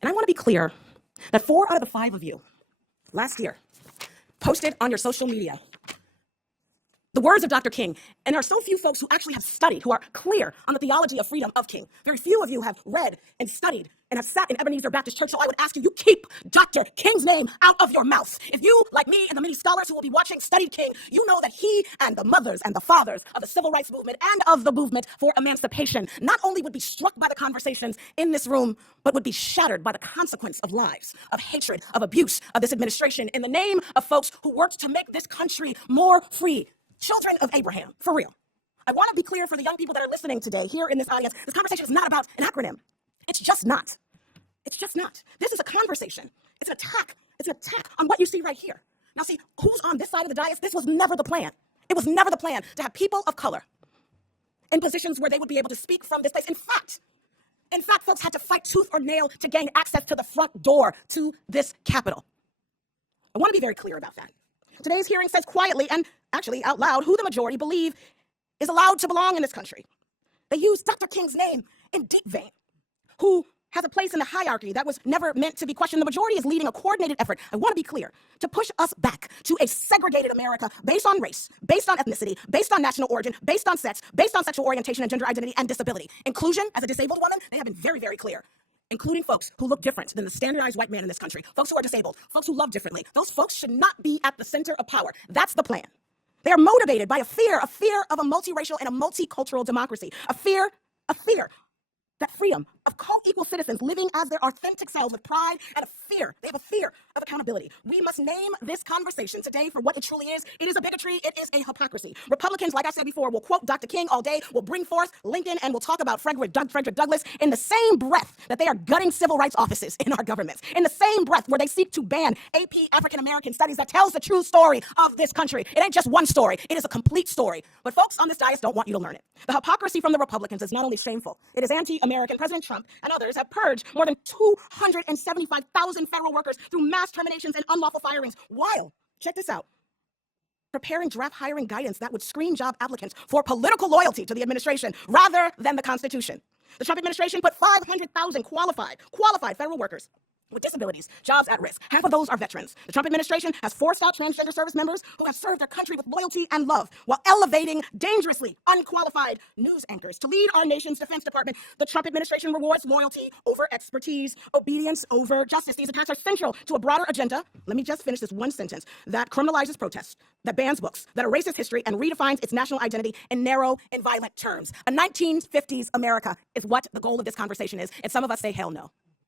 And I want to be clear that 4 out of the 5 of you last year posted on your social media the words of Dr. King, and there are so few folks who actually have studied, who are clear on the theology of freedom of King. Very few of you have read and studied and have sat in Ebenezer Baptist Church, so I would ask you, you keep Dr. King's name out of your mouth. If you, like me and the many scholars who will be watching, studied King, you know that he and the mothers and the fathers of the civil rights movement and of the movement for emancipation not only would be struck by the conversations in this room, but would be shattered by the consequence of lives, of hatred, of abuse of this administration in the name of folks who worked to make this country more free. Children of Abraham, for real. I want to be clear for the young people that are listening today here in this audience, this conversation is not about an acronym. It's just not. It's just not. This is a conversation. It's an attack. It's an attack on what you see right here. Now see, who's on this side of the dais? This was never the plan. It was never the plan to have people of color in positions where they would be able to speak from this place. In fact, folks had to fight tooth or nail to gain access to the front door to this Capitol. I want to be very clear about that. Today's hearing says quietly and actually out loud who the majority believe is allowed to belong in this country. They use Dr. King's name in deep vein, who has a place in the hierarchy that was never meant to be questioned. The majority is leading a coordinated effort, I want to be clear, to push us back to a segregated America based on race, based on ethnicity, based on national origin, based on sex, based on sexual orientation and gender identity and disability. Inclusion, as a disabled woman, they have been very, very clear. Including folks who look different than the standardized white man in this country, folks who are disabled, folks who love differently. Those folks should not be at the center of power. That's the plan. They are motivated by a fear of a multiracial and a multicultural democracy, a fear that freedom of co-equal citizens living as their authentic selves with pride and they have a fear of accountability. We must name this conversation today for what it truly is. It is a bigotry, it is a hypocrisy. Republicans, like I said before, will quote Dr. King all day, will bring forth Lincoln, and will talk about Frederick Douglass in the same breath that they are gutting civil rights offices in our governments, in the same breath where they seek to ban AP African American Studies that tells the true story of this country. It ain't just one story, it is a complete story. But folks on this dais don't want you to learn it. The hypocrisy from the Republicans is not only shameful, it is anti-American. President Trump and others have purged more than 275,000 federal workers through mass terminations and unlawful firings, while, check this out, preparing draft hiring guidance that would screen job applicants for political loyalty to the administration rather than the Constitution. The Trump administration put 500,000 qualified federal workers with disabilities, jobs at risk. Half of those are veterans. The Trump administration has forced out transgender service members who have served their country with loyalty and love while elevating dangerously unqualified news anchors to lead our nation's Defense Department. The Trump administration rewards loyalty over expertise, obedience over justice. These attacks are central to a broader agenda. Let me just finish this one sentence that criminalizes protests, that bans books, that erases history and redefines its national identity in narrow and violent terms. A 1950s America is what the goal of this conversation is, and some of us say hell no.